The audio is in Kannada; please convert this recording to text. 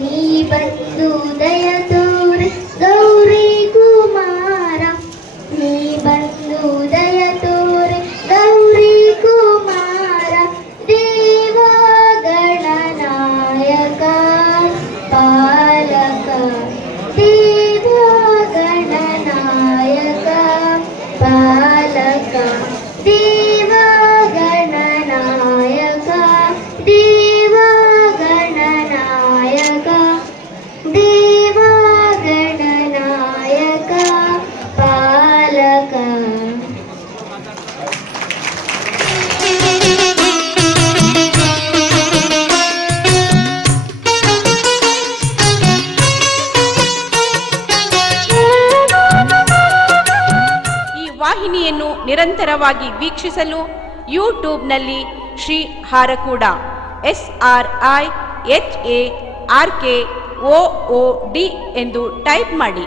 నీ బంధు దయతో గౌరీ కుమార. నీ బంధు దయతో గౌరీ కుమార. దేవా గణనాయక పాలక. దేవా పాలక. దేవ ವಾಹಿನಿಯನ್ನು ನಿರಂತರವಾಗಿ ವೀಕ್ಷಿಸಲು ಯೂಟ್ಯೂಬ್ನಲ್ಲಿ Shri Harakuda, S R I H A R K O D ಎಂದು ಟೈಪ್ ಮಾಡಿ.